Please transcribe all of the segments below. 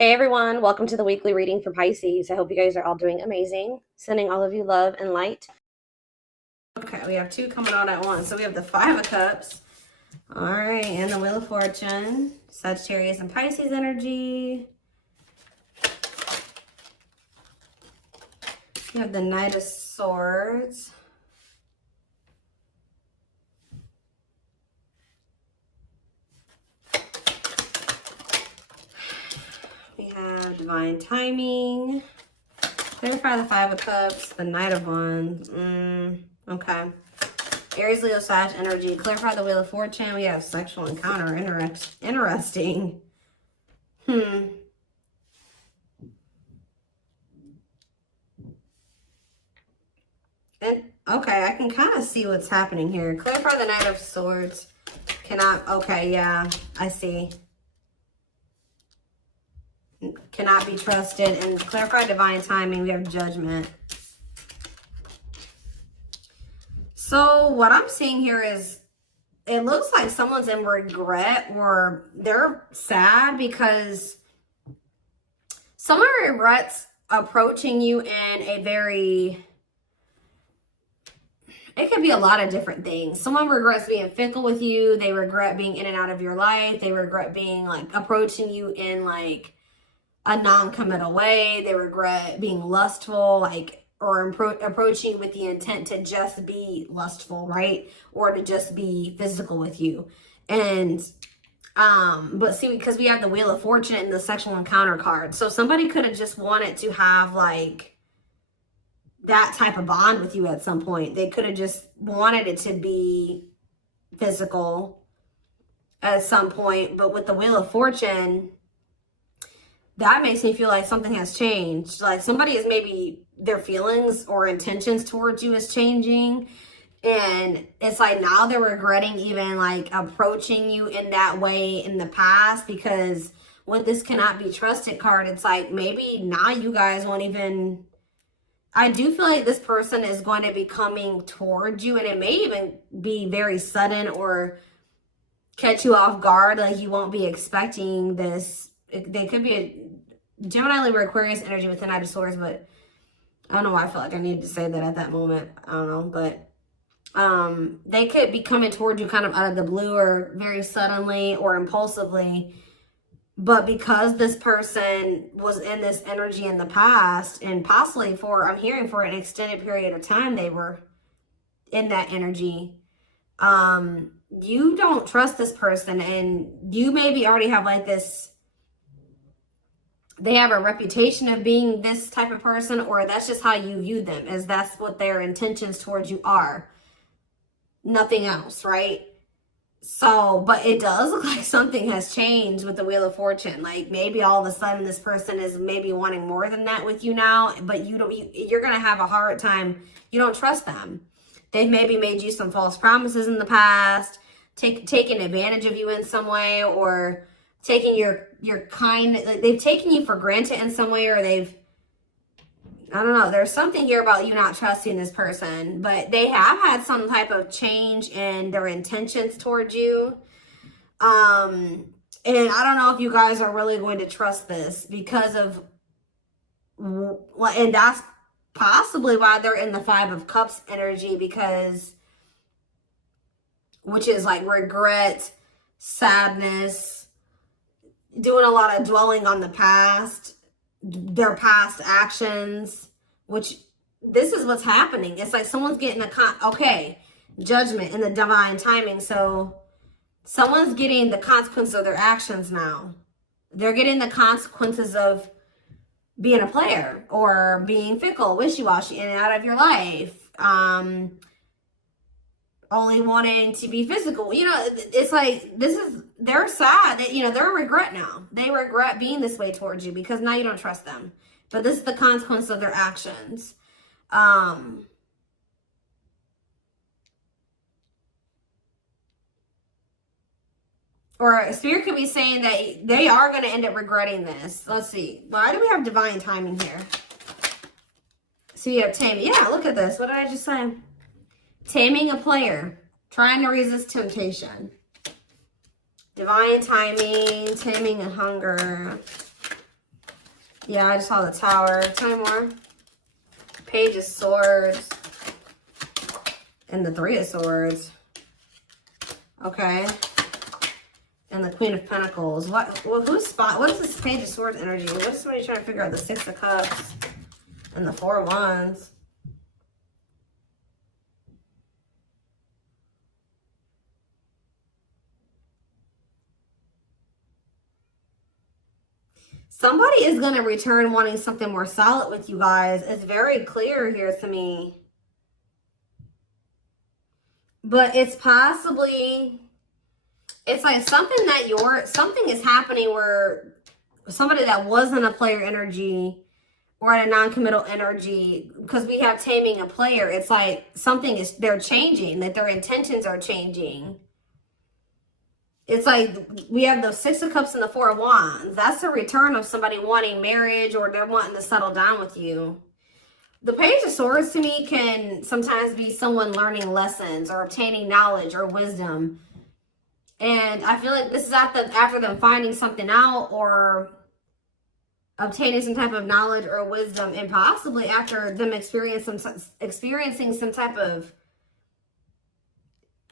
Hey everyone, welcome to the weekly reading for Pisces. I hope you guys are all doing amazing. Sending all of you love and light. Okay, we have two coming on at once. So we have the Five of Cups. All right, and the Wheel of Fortune. Sagittarius and Pisces energy. We have the Knight of Swords. We have Divine Timing. Clarify the Five of Cups, the Knight of Wands. Okay. Aries, Leo, Sag energy. Clarify the Wheel of Fortune. We have sexual encounter. Interesting. And, okay, I can kind of see what's happening here. Clarify the Knight of Swords. Cannot, okay, yeah, I see. Cannot be trusted. And clarify divine timing. We have Judgment. So what I'm seeing here is it looks like someone's in regret or they're sad because someone regrets approaching you in a very, it could be a lot of different things. Someone regrets being fickle with you. They regret being in and out of your life. They regret being like approaching you in like a non-committal way. They regret being lustful, like, or approaching with the intent to just be lustful, right? Or to just be physical with you. And, but see, because we have the Wheel of Fortune and the sexual encounter card. So somebody could have just wanted to have like that type of bond with you at some point. They could have just wanted it to be physical at some point. But with the Wheel of Fortune, that makes me feel like something has changed. Like somebody is maybe their feelings or intentions towards you is changing. And it's like now they're regretting even like approaching you in that way in the past, because with this cannot be trusted card, it's like maybe now you guys won't even, I do feel like this person is going to be coming towards you, and it may even be very sudden or catch you off guard. Like you won't be expecting this. They could be a Gemini, Libra, Aquarius energy with the Knight of Swords, but I don't know why I feel like I needed to say that at that moment. I don't know, but they could be coming towards you kind of out of the blue or very suddenly or impulsively. But because this person was in this energy in the past, and possibly for, I'm hearing for an extended period of time, they were in that energy. You don't trust this person, and you maybe already have like this, they have a reputation of being this type of person, or that's just how you view them, as that's what their intentions towards you are. Nothing else, right? So, but it does look like something has changed with the Wheel of Fortune. Like maybe all of a sudden this person is maybe wanting more than that with you now, but you're going to have a hard time. You don't trust them. They've maybe made you some false promises in the past, taken advantage of you in some way, or taking your kind, like they've taken you for granted in some way, or they've, I don't know, there's something here about you not trusting this person, but they have had some type of change in their intentions towards you. And I don't know if you guys are really going to trust this because of, and that's possibly why they're in the Five of Cups energy, because, which is like regret, sadness, doing a lot of dwelling on the past, their past actions, which this is what's happening. It's like someone's getting judgment and the divine timing. So someone's getting the consequences of their actions now. They're getting the consequences of being a player or being fickle, wishy-washy, in and out of your life. Only wanting to be physical. You know, it's like, they're sad. They're a regret now. They regret being this way towards you because now you don't trust them. But this is the consequence of their actions. Or Spirit could be saying that they are going to end up regretting this. Let's see. Why do we have divine timing here? So you have taming. Yeah, look at this. What did I just say? Taming a player. Trying to resist temptation. Divine timing. Taming a hunger. Yeah, I just saw the Tower. Tell me more. Page of Swords. And the Three of Swords. Okay. And the Queen of Pentacles. What is this Page of Swords energy? What is somebody trying to figure out? The Six of Cups. And the Four of Wands. Somebody is going to return wanting something more solid with you guys. It's very clear here to me. But it's possibly, it's like something that something is happening where somebody that wasn't a player energy or at a non-committal energy, because we have taming a player, it's like something is, they're changing, that their intentions are changing. It's like we have the Six of Cups and the Four of Wands. That's a return of somebody wanting marriage, or they're wanting to settle down with you. The Page of Swords to me can sometimes be someone learning lessons or obtaining knowledge or wisdom. And I feel like this is after them finding something out or obtaining some type of knowledge or wisdom, and possibly after them experiencing some type of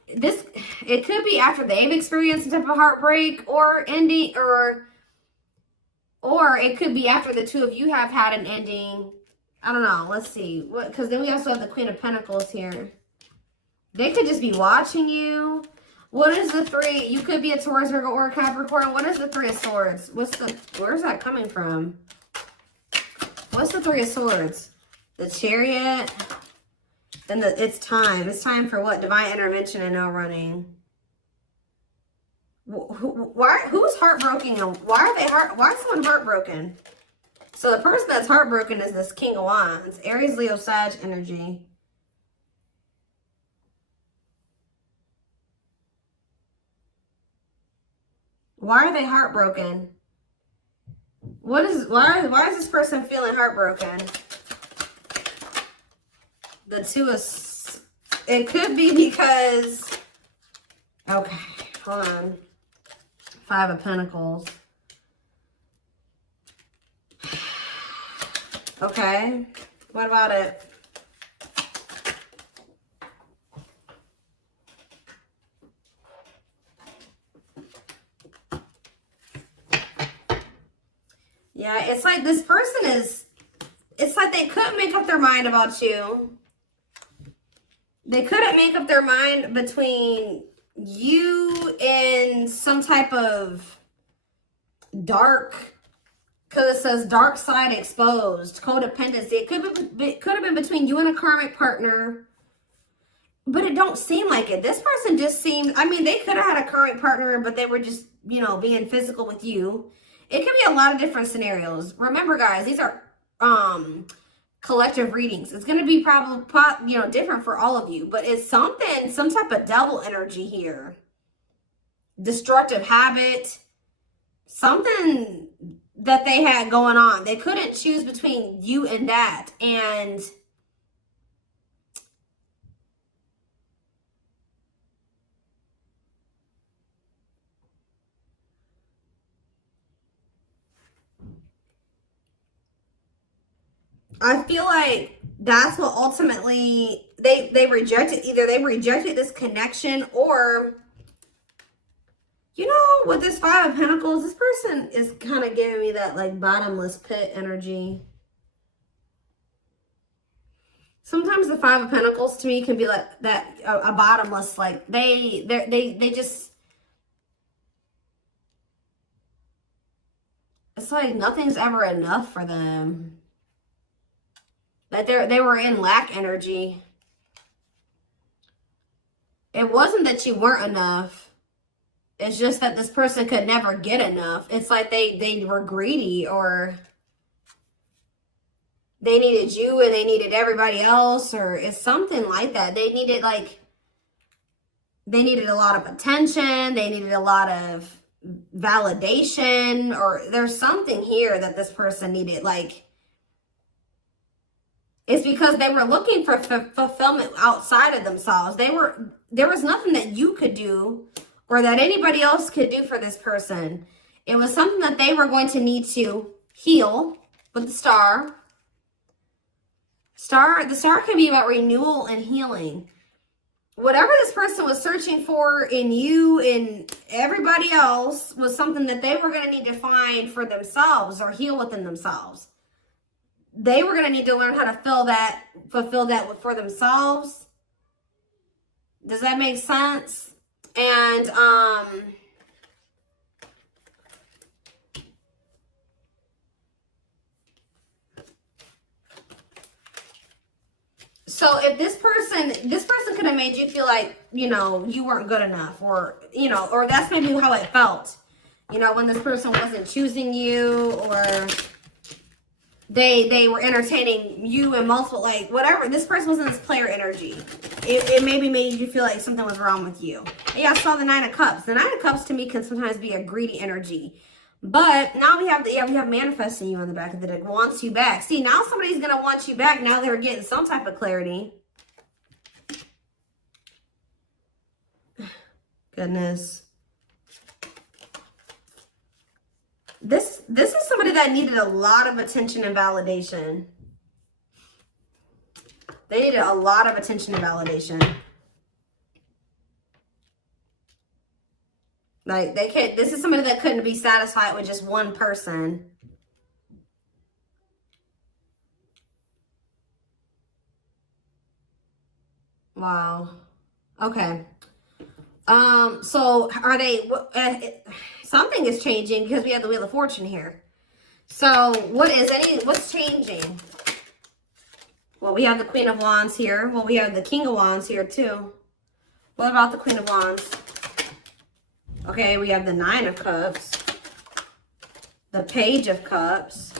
it could be after they've experienced some type of heartbreak or ending, or it could be after the two of you have had an ending. I don't know. Let's see. Because then we also have the Queen of Pentacles here. They could just be watching you. What is the three? You could be a Taurus, Virgo, or a Capricorn. What is the Three of Swords? Where's that coming from? What's the Three of Swords? The Chariot. Then it's time. It's time for what? Divine intervention and no running. Who's heartbroken? Why is someone heartbroken? So the person that's heartbroken is this King of Wands. Aries, Leo, Sag energy. Why are they heartbroken? Why is this person feeling heartbroken? The Two of... It could be because... Okay, hold on. Five of Pentacles. Okay, what about it? Yeah, it's like this person is... It's like they couldn't make up their mind about you. They couldn't make up their mind between you and some type of dark, because it says dark side exposed, codependency. It could have been between you and a karmic partner, but it don't seem like it. This person just seems, I mean, they could have had a karmic partner, but they were just, you know, being physical with you. It could be a lot of different scenarios. Remember, guys, these are collective readings. It's going to be probably, you know, different for all of you, but it's some type of devil energy here. Destructive habit, something that they had going on. They couldn't choose between you and that. And I feel like that's what ultimately they rejected. Either they rejected this connection, or, you know, with this Five of Pentacles, this person is kind of giving me that like bottomless pit energy. Sometimes the Five of Pentacles to me can be like that, a bottomless, like they just, it's like nothing's ever enough for them. Like they were in lack energy. It wasn't that you weren't enough. It's just that this person could never get enough. It's like they were greedy, or they needed you and they needed everybody else, or it's something like that. They needed a lot of attention. They needed a lot of validation, or there's something here that this person needed. Like, it's because they were looking for fulfillment outside of themselves. There was nothing that you could do or that anybody else could do for this person. It was something that they were going to need to heal with the the star can be about renewal and healing. Whatever this person was searching for in you and everybody else was something that they were going to need to find for themselves or heal within themselves. They were going to need to learn how to fulfill that for themselves. Does that make sense? And, so if this person could have made you feel like, you know, you weren't good enough, or, you know, or that's maybe how it felt, you know, when this person wasn't choosing you, or they were entertaining you and multiple, like, whatever. This person was in this player energy. It maybe made you feel like something was wrong with you. Yeah, I saw the 9 of Cups. The 9 of Cups to me can sometimes be a greedy energy. But now we have manifesting you on the back of the deck. Wants you back. See, now somebody's going to want you back. Now they're getting some type of clarity. Goodness. This is somebody that needed a lot of attention and validation. They needed a lot of attention and validation. Like, this is somebody that couldn't be satisfied with just one person. Wow. Okay. So are they, something is changing because we have the Wheel of Fortune here. So what's changing? Well, we have the Queen of Wands here. Well, we have the King of Wands here too. What about the Queen of Wands? Okay, we have the 9 of Cups, the Page of Cups,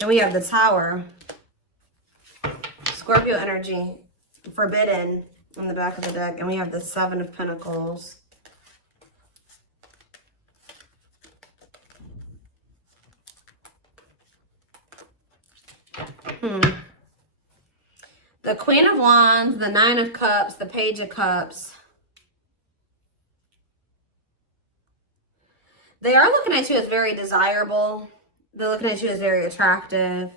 and we have the Tower. Scorpio energy, forbidden on the back of the deck, and we have the 7 of Pentacles. The Queen of Wands, the 9 of Cups, the Page of Cups. They are looking at you as very desirable. They're looking at you as very attractive.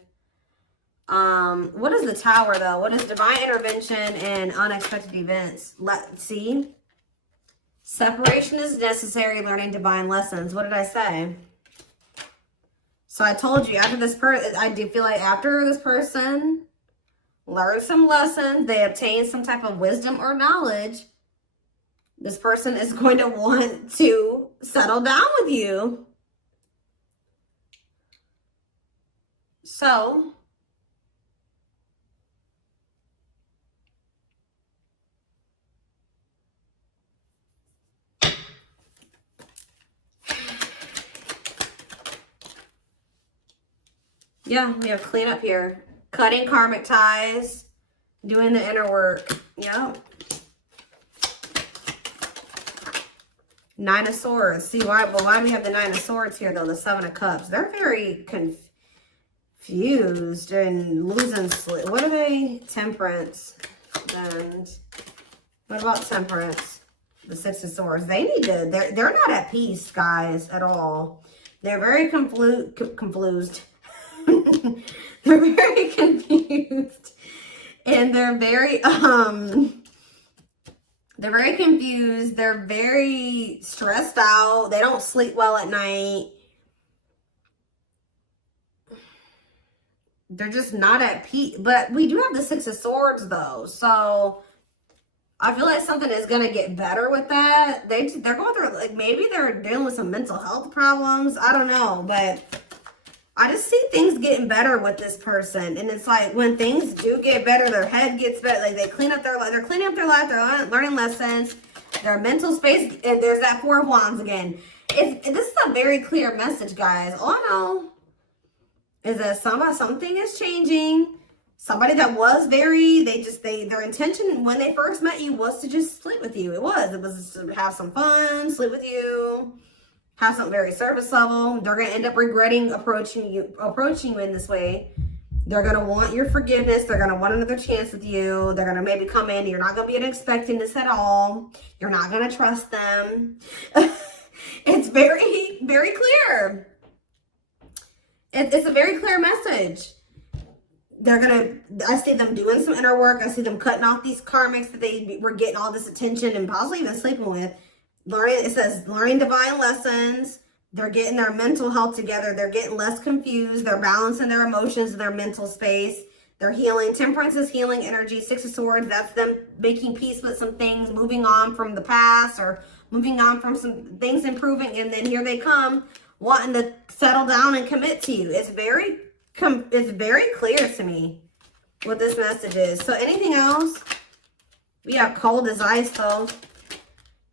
What is the Tower, though? What is divine intervention and unexpected events? Let's see. Separation is necessary, learning divine lessons. What did I say? So I told you, after this person, I do feel like after this person learned some lessons, they obtained some type of wisdom or knowledge, this person is going to want to settle down with you. So, yeah, we have cleanup here. Cutting karmic ties, doing the inner work. Yep. 9 of Swords. See, why do we have the 9 of Swords here, though? The 7 of Cups. They're very confused and losing sleep. What are they? Temperance. And what about Temperance? The 6 of Swords. They need to, they're not at peace, guys, at all. They're very confused. They're very confused. And they're very confused. They're very stressed out. They don't sleep well at night. They're just not at peace. But we do have the 6 of Swords, though. So I feel like something is going to get better with that. They're going through, like, maybe they're dealing with some mental health problems. I don't know. But I just see things getting better with this person. And it's like when things do get better, their head gets better. Like they're cleaning up their life. They're learning lessons. Their mental space. And there's that 4 of Wands again. This is a very clear message, guys. All I know is that something is changing. Somebody that was their intention when they first met you was to just sleep with you. It was to have some fun, sleep with you. Have something very surface level. They're going to end up regretting approaching you in this way. They're going to want your forgiveness. They're going to want another chance with you. They're going to maybe come in. You're not going to be expecting this at all. You're not going to trust them. It's very, very clear. It's a very clear message. I see them doing some inner work. I see them cutting off these karmics that they were getting all this attention and possibly even sleeping with. It says learning divine lessons. They're getting their mental health together. They're getting less confused. They're balancing their emotions in their mental space. They're healing. Temperance is healing energy. Six of Swords, that's them making peace with some things, moving on from the past or moving on from some things improving. And then here they come wanting to settle down and commit to you. It's very clear to me what this message is. So anything else? We have cold as ice though.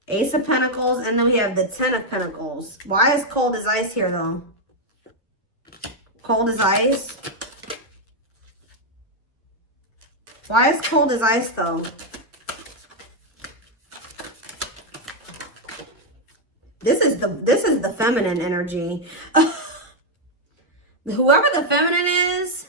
Ace of Pentacles, and then we have the Ten of Pentacles. Why is cold as ice here though? Cold as ice. Why is cold as ice though? This is the feminine energy. Whoever the feminine is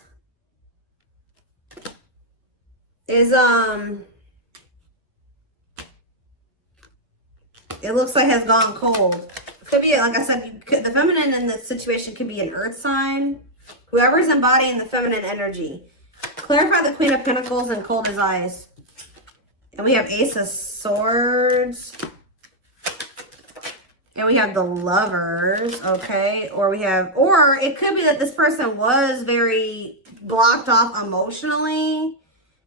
it looks like has gone cold. Could be, like I said, the feminine in this situation could be an earth sign. Whoever's embodying the feminine energy. Clarify the Queen of Pentacles and cold as ice. And we have Ace of Swords. And we have the Lovers, okay? Or it could be that this person was very blocked off emotionally.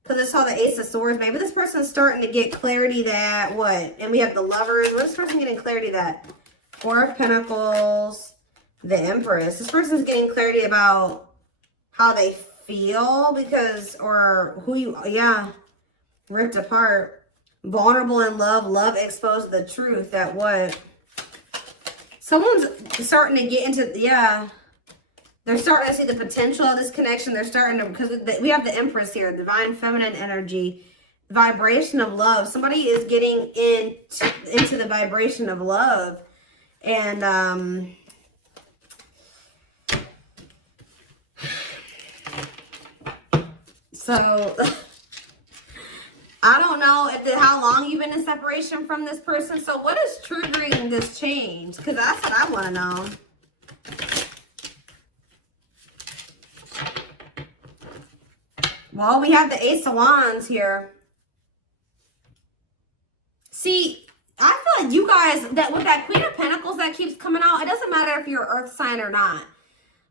Because I saw the Ace of Swords. Maybe this person's starting to get clarity that, what? And we have the Lovers. What is this person getting clarity that? Four of Pentacles, the Empress. This person's getting clarity about how they feel because, or who you, yeah, ripped apart. Vulnerable in love. Love exposed the truth that what? Someone's starting to get into, yeah. They're starting to see the potential of this connection. They're starting to, because we have the Empress here, divine feminine energy, vibration of love. Somebody is getting into the vibration of love. And, so, I don't know how long you've been in separation from this person. So what is triggering this change? Because that's what I want to know. Well, we have the Ace of Wands here. See, I feel like you guys, that with that Queen of Pentacles that keeps coming out, it doesn't matter if you're an earth sign or not.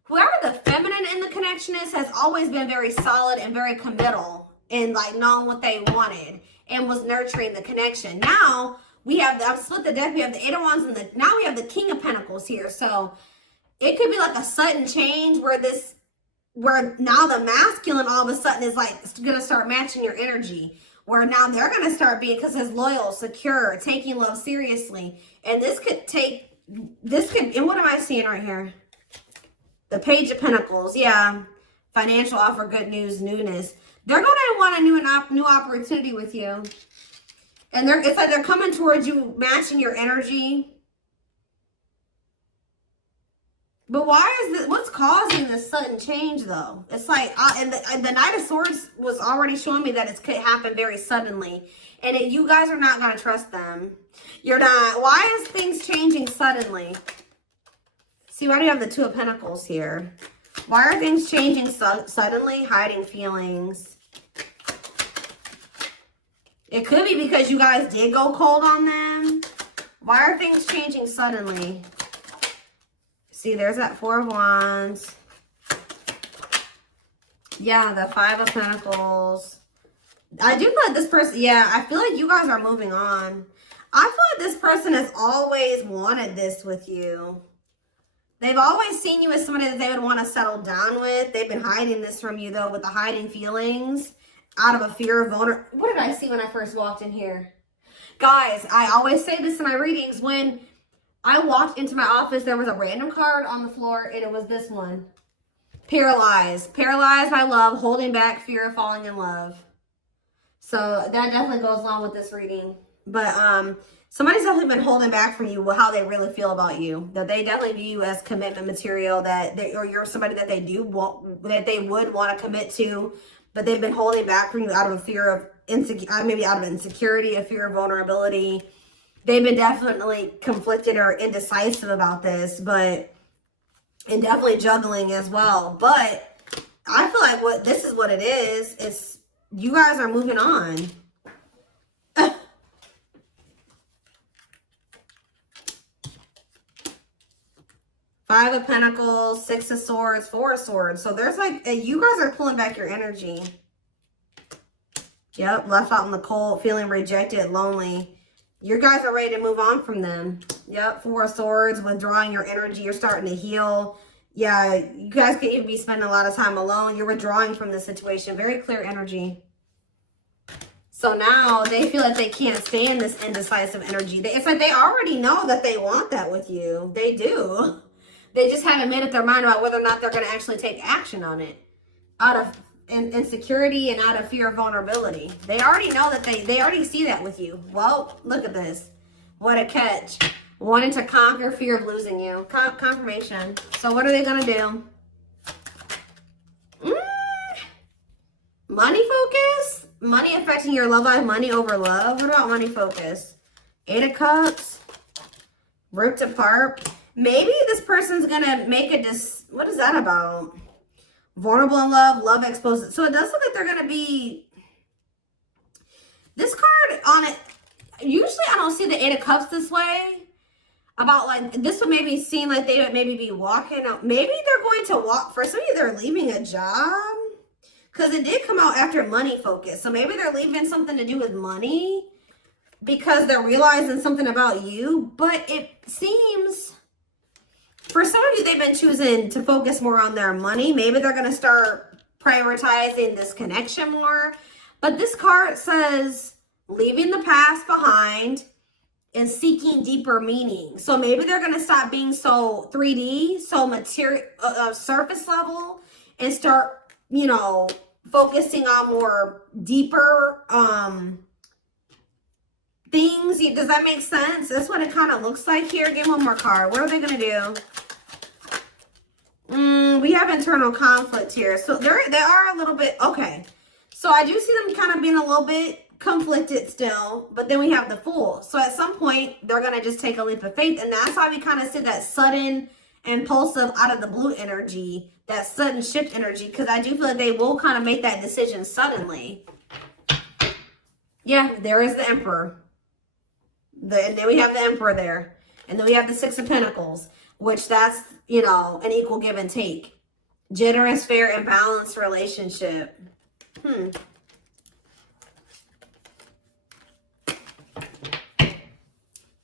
Whoever the feminine in the connection is has always been very solid and very committal and like knowing what they wanted and was nurturing the connection. Now we have I've split the deck. We have the Eight of Wands and now we have the King of Pentacles here. So it could be like a sudden change where now the masculine all of a sudden is like gonna start matching your energy. Where now they're gonna start being, because it's loyal, secure, taking love seriously. And and what am I seeing right here? The Page of Pentacles, yeah. Financial offer, good news, newness. They're going to want a new opportunity with you. And it's like they're coming towards you, matching your energy. But why is this, what's causing this sudden change though? It's like, and the Knight of Swords was already showing me that it could happen very suddenly. And you guys are not going to trust them. You're not. Why is things changing suddenly? See, why do you have the Two of Pentacles here? Why are things changing suddenly? Hiding feelings. It could be because you guys did go cold on them. Why are things changing suddenly? See, there's that Four of Wands. Yeah, the Five of Pentacles. I do feel like this person, yeah, I feel like you guys are moving on. I feel like this person has always wanted this with you. They've always seen you as somebody that they would want to settle down with. They've been hiding this from you, though, with the hiding feelings out of a fear of vulnerability. What did I see when I first walked in here? Guys, I always say this in my readings. When I walked into my office, there was a random card on the floor, and it was this one. Paralyzed. Paralyzed by love, holding back, fear of falling in love. So that definitely goes along with this reading. But somebody's definitely been holding back from you how they really feel about you. That they definitely view you as commitment material. Or you're somebody that they would want to commit to, but they've been holding back from you out of a fear of maybe out of insecurity, a fear of vulnerability. They've been definitely conflicted or indecisive about this, but and definitely juggling as well. But I feel like this is what it is. It's you guys are moving on. Five of Pentacles, Six of Swords, Four of Swords. So there's like, you guys are pulling back your energy. Yep, left out in the cold, feeling rejected, lonely. You guys are ready to move on from them. Yep, Four of Swords, withdrawing your energy. You're starting to heal. Yeah, you guys could even be spending a lot of time alone. You're withdrawing from the situation. Very clear energy. So now they feel like they can't stay in this indecisive energy. It's like they already know that they want that with you. They do. They just haven't made up their mind about whether or not they're going to actually take action on it. Out of insecurity and out of fear of vulnerability. They already know that they already see that with you. Well, look at this. What a catch. Wanting to conquer fear of losing you. Confirmation. So what are they going to do? Money focus? Money affecting your love life. Money over love. What about money focus? Eight of Cups. Ripped apart. Maybe this person's going to make what is that about? Vulnerable in love, love exposed. So it does look like they're going to be, this card on it, usually I don't see the Eight of Cups this way. About like, this would maybe seem like they would maybe be walking out. Maybe they're going to walk, for some of you they're leaving a job. Because it did come out after money focus. So maybe they're leaving something to do with money. Because they're realizing something about you. But it seems, for some of you, they've been choosing to focus more on their money. Maybe they're going to start prioritizing this connection more. But this card says leaving the past behind and seeking deeper meaning. So maybe they're going to stop being so 3D, so material, surface level, and start, you know, focusing on more deeper things. Does that make sense? That's what it kind of looks like here. Give one more card. What are they going to do? We have internal conflict here. So they are a little bit, okay. So I do see them kind of being a little bit conflicted still, but then we have the Fool. So at some point, they're going to just take a leap of faith. And that's why we kind of see that sudden, impulsive, out of the blue energy, that sudden shift energy, because I do feel like they will kind of make that decision suddenly. Yeah, there is the Emperor. And then we have the Emperor there. And then we have the Six of Pentacles, which that's, you know, an equal give and take. Generous, fair, and balanced relationship.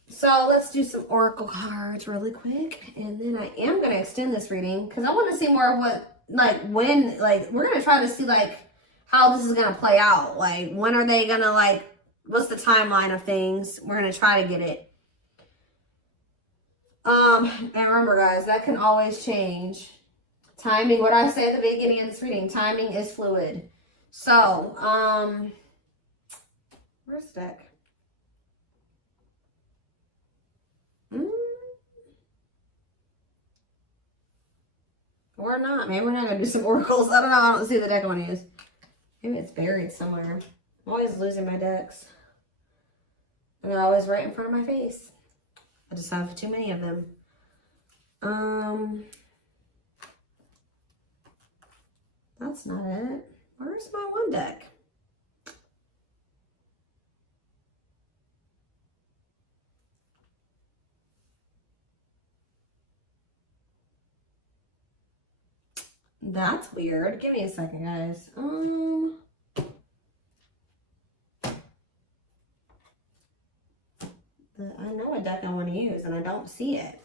So let's do some oracle cards really quick. And then I am going to extend this reading because I want to see more of what, like, when, like, we're going to try to see, like, how this is going to play out. Like, when are they going to, like, what's the timeline of things? We're going to try to get it. And remember, guys, that can always change. Timing, what I say at the beginning of this reading, timing is fluid. So, where's the deck? Or not. Maybe we're not going to do some oracles. I don't know. I don't see the deck I want to use. Maybe it's buried somewhere. I'm always losing my decks. And they're always right in front of my face. I just have too many of them. That's not it. Where's my one deck? That's weird. Give me a second, guys. I know a deck I want to use, and I don't see it.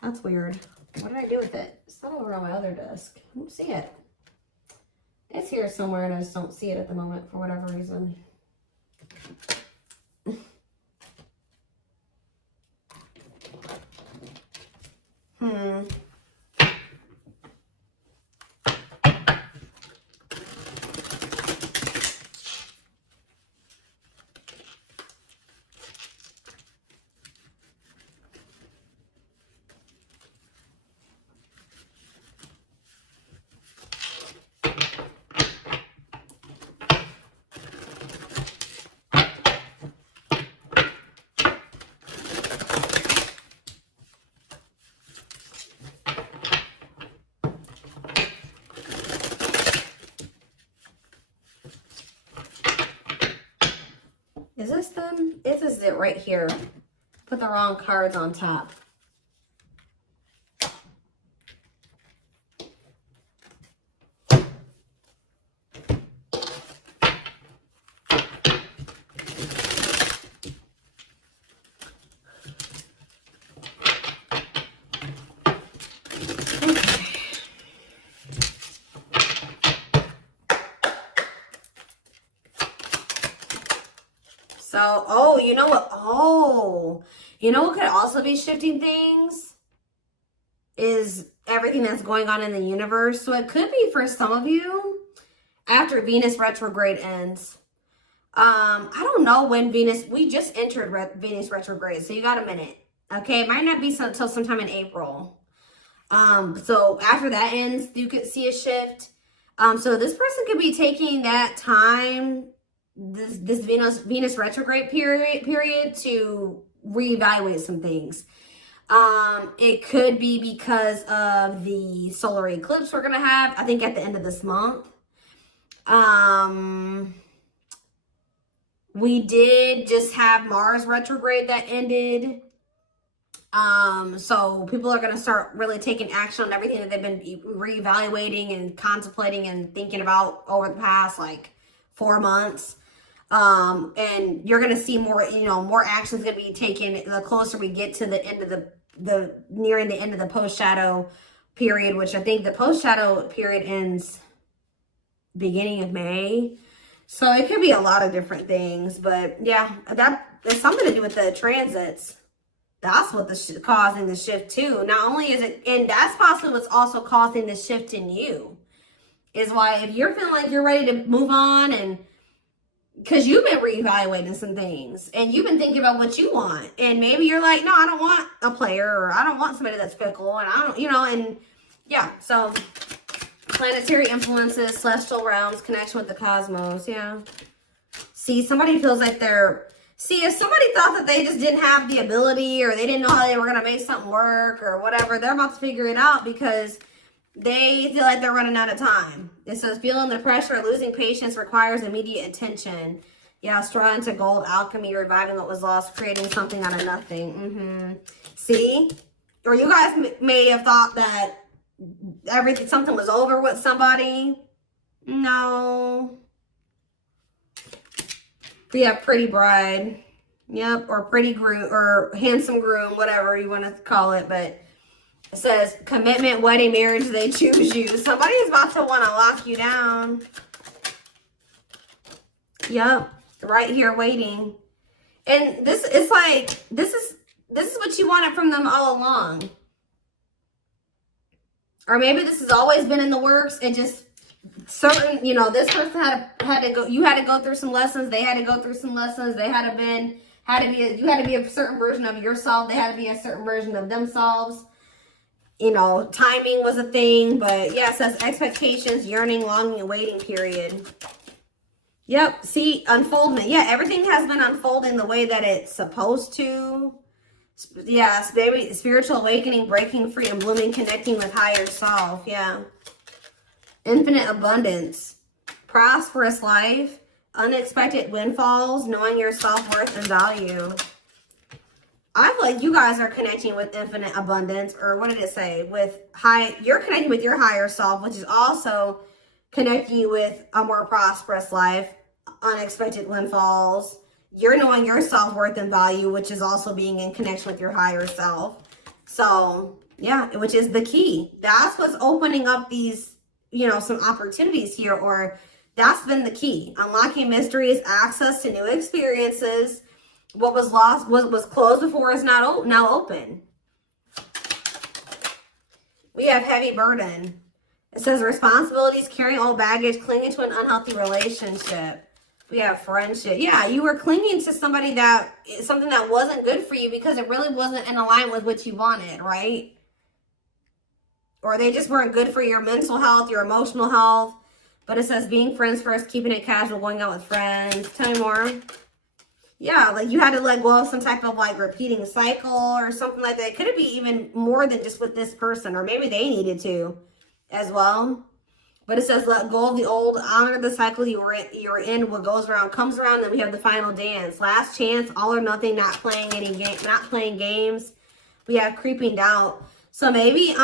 That's weird. What did I do with it? It's not over on my other desk. I don't see it. It's here somewhere, and I just don't see it at the moment for whatever reason. Is this them? This is it right here. Put the wrong cards on top. So, oh, you know what? Oh, you know what could also be shifting things? Is everything that's going on in the universe. So it could be for some of you after Venus retrograde ends. I don't know when Venus, we just entered Venus retrograde, so you got a minute. Okay, it might not be until sometime in April. So after that ends, you could see a shift. So this person could be taking that time, this Venus retrograde period to reevaluate some things. It could be because of the solar eclipse we're gonna have, I think at the end of this month. We did just have Mars retrograde that ended. So people are gonna start really taking action on everything that they've been reevaluating and contemplating and thinking about over the past like 4 months. And you're gonna see more, you know, more actions gonna be taken the closer we get to the end of the nearing the end of the post shadow period, which I think the post shadow period ends beginning of May. So it could be a lot of different things, but yeah, that there's something to do with the transits. That's what causing the shift too. Not only is it, and that's possibly what's also causing the shift in you, is why if you're feeling like you're ready to move on, and because you've been reevaluating some things and you've been thinking about what you want, and maybe you're like, no, I don't want a player, or I don't want somebody that's fickle, and I don't, you know, and yeah, so planetary influences, celestial realms, connection with the cosmos, yeah. See, somebody feels like if somebody thought that they just didn't have the ability, or they didn't know how they were going to make something work or whatever, they're about to figure it out because they feel like they're running out of time. It says feeling the pressure, losing patience requires immediate attention. Yeah, straw into gold, alchemy, reviving what was lost, creating something out of nothing. See? Or you guys may have thought that something was over with somebody. No. We have pretty bride. Yep, or pretty groom, or handsome groom, whatever you want to call it. But it says commitment, wedding, marriage, they choose you. Somebody's about to want to lock you down. Yep, right here waiting. And this is like, this is what you wanted from them all along. Or maybe this has always been in the works. It just certain, you know, this person had to go, you had to go through some lessons, they had to go through some lessons, you had to be a certain version of yourself, they had to be a certain version of themselves. You know, timing was a thing, but yeah, it says expectations, yearning, longing, and waiting period. Yep, see, unfoldment. Yeah, everything has been unfolding the way that it's supposed to. Yeah, maybe spiritual awakening, breaking free, and blooming, connecting with higher self. Yeah. Infinite abundance, prosperous life, unexpected windfalls, knowing your self-worth and value. I feel like you guys are connecting with infinite abundance, or what did it say? You're connecting with your higher self, which is also connecting you with a more prosperous life, unexpected windfalls. You're knowing your self-worth and value, which is also being in connection with your higher self. So, yeah, which is the key. That's what's opening up these, you know, some opportunities here, or that's been the key. Unlocking mysteries, access to new experiences. What was lost, what was closed before is now open. We have heavy burden. It says responsibilities, carrying old baggage, clinging to an unhealthy relationship. We have friendship. Yeah, you were clinging to something that wasn't good for you because it really wasn't in alignment with what you wanted, right? Or they just weren't good for your mental health, your emotional health. But it says being friends first, keeping it casual, going out with friends. Tell me more. Yeah, like you had to let go of some type of like repeating cycle or something like that. Could it be even more than just with this person? Or maybe they needed to as well. But it says, let go of the old, honor the cycle you're in. What goes around comes around. Then we have the final dance. Last chance, all or nothing, not playing any game, not playing games. We have creeping doubt. So maybe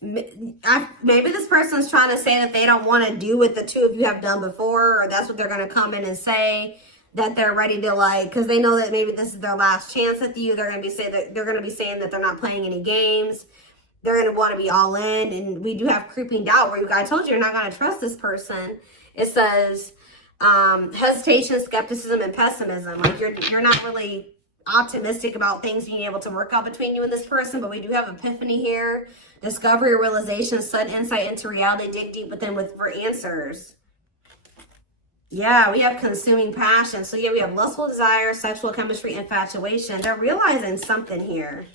maybe this person's trying to say that they don't want to do what the two of you have done before, or that's what they're going to come in and say, that they're ready to, like, because they know that maybe this is their last chance at you. They're going to be saying that they're not playing any games. They're going to want to be all in. And we do have creeping doubt, where I told you you're not going to trust this person. It says hesitation, skepticism, and pessimism. Like you're not really optimistic about things being able to work out between you and this person. But we do have epiphany here, discovery, realization, sudden insight into reality, dig deep within for answers. Yeah, we have consuming passion. So yeah, we have lustful desire, sexual chemistry, infatuation. They're realizing something here.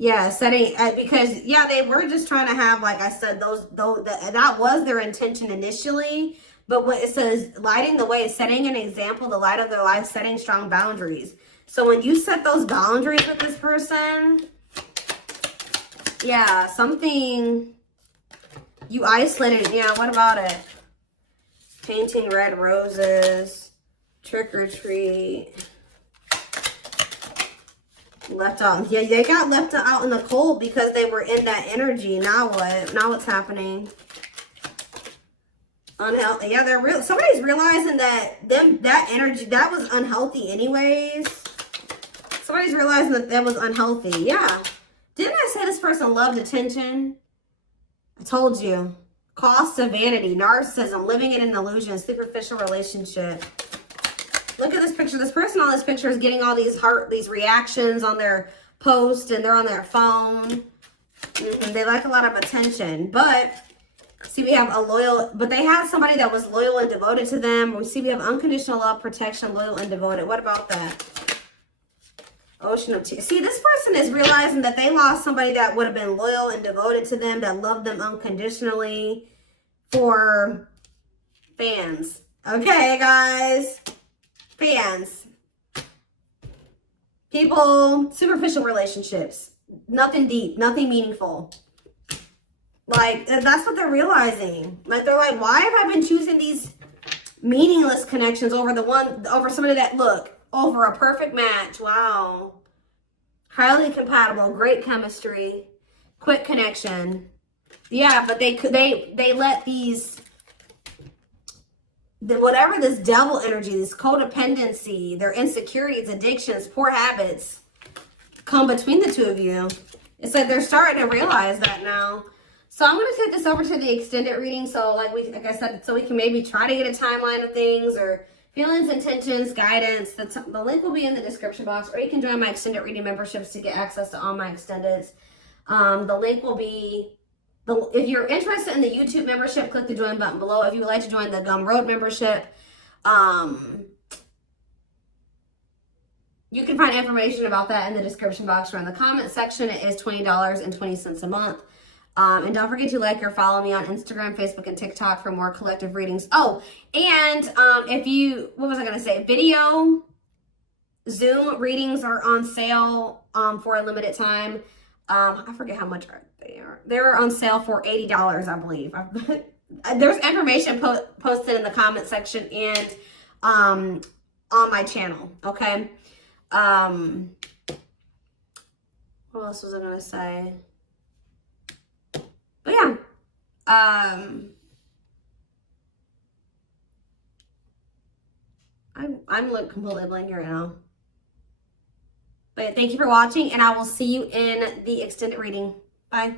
Yeah, setting, because yeah, they were just trying to have, like I said, that was their intention initially. But what it says, lighting the way, setting an example, the light of their life, setting strong boundaries. So when you set those boundaries with this person, yeah, something you isolated. Yeah, what about it? Painting red roses, trick or treat. Left out. Yeah, they got left out in the cold because they were in that energy. Now what? Now what's happening? Unhealthy. Yeah, somebody's realizing that energy, that was unhealthy anyways. Somebody's realizing that was unhealthy. Yeah. Didn't I say this person loved attention? I told you. Cost of vanity, narcissism, living in an illusion, superficial relationship. Look at this picture. This person on this picture is getting all these reactions on their post, and they're on their phone. They like a lot of attention. But see, we have but they had somebody that was loyal and devoted to them. We see we have unconditional love, protection, loyal and devoted. What about that? Ocean of tears. See, this person is realizing that they lost somebody that would have been loyal and devoted to them, that loved them unconditionally, for fans. Okay, guys. Fans. People, superficial relationships. Nothing deep, nothing meaningful. Like, that's what they're realizing. Like, they're like, why have I been choosing these meaningless connections over somebody that, look, over a perfect match. Wow. Highly compatible, great chemistry, quick connection. Yeah, but they let whatever this devil energy, this codependency, their insecurities, addictions, poor habits come between the two of you. It's like they're starting to realize that now. So I'm going to take this over to the extended reading. So like I said, so we can maybe try to get a timeline of things, or feelings, intentions, guidance. The link will be in the description box, or you can join my extended reading memberships to get access to all my extendeds. The link will be, if you're interested in the YouTube membership, click the join button below. If you would like to join the Gumroad membership, you can find information about that in the description box or in the comment section. It is $20.20 a month. And don't forget to like or follow me on Instagram, Facebook, and TikTok for more collective readings. Oh, and what was I going to say? Video Zoom readings are on sale for a limited time. I forget how much they are. They're on sale for $80, I believe. There's information posted in the comment section and on my channel, okay? What else was I going to say? But yeah, I'm like completely blank right now. But thank you for watching, and I will see you in the extended reading. Bye.